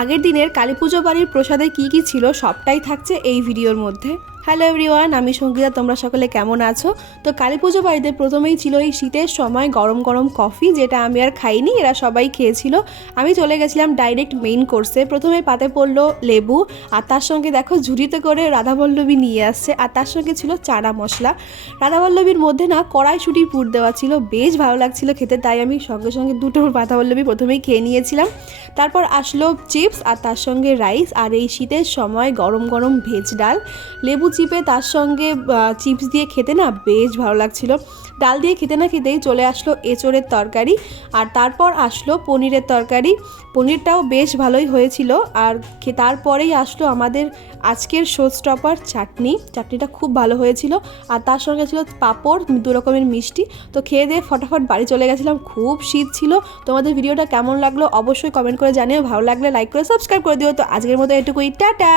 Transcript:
আগের দিনের কালী পুজো বাড়ির প্রসাদে কী ছিল সবটাই থাকছে এই ভিডিওর মধ্যে। হ্যালো এভরিওয়ান, আমি সঙ্গীতা। তোমরা সকলে কেমন আছো? তো কালী পুজো বাড়িতে প্রথমেই ছিল এই শীতের সময় গরম গরম কফি, যেটা আমি আর খাইনি, এরা সবাই খেয়েছিল। আমি চলে গেছিলাম ডাইরেক্ট মেইন কোর্সে। প্রথমে পাতে পড়লো লেবু, আর তার সঙ্গে দেখো ঝুড়িতে করে রাধাবল্লভী নিয়ে আসছে, আর তার সঙ্গে ছিল চানা মশলা। রাধাবল্লভীর মধ্যে না কড়াইশুঁটির পুর দেওয়া ছিল, বেশ ভালো লাগছিল খেতে, তাই আমি সঙ্গে সঙ্গে দুটো রাধাবল্লভী প্রথমেই খেয়ে নিয়েছিলাম। তারপর আসলো চিপস, আর তার সঙ্গে রাইস, আর এই শীতের সময় গরম গরম ভেজ ডাল, লেবু চিপে তার সঙ্গে চিপস দিয়ে খেতে না বেশ ভালো লাগছিল। ডাল দিয়ে খেতে না খেতেই চলে আসলো এঁচোড়ের তরকারি, আর তারপর আসলো পনিরের তরকারি। পনিরটাও বেশ ভালোই হয়েছিল। আর তারপরেই আসলো আমাদের আজকের শো স্টপার চাটনিটা খুব ভালো হয়েছিল, আর তার সঙ্গে ছিল পাঁপড়, 2 রকমের মিষ্টি। তো খেয়ে দিয়ে ফটাফট বাড়ি চলে গেছিলাম, খুব শীত ছিল। তোমাদের ভিডিওটা কেমন লাগলো অবশ্যই কমেন্ট করে জানিও, ভালো লাগলে লাইক করে সাবস্ক্রাইব করে দিও। তো আজকের মতো এটুকুই, টাটা।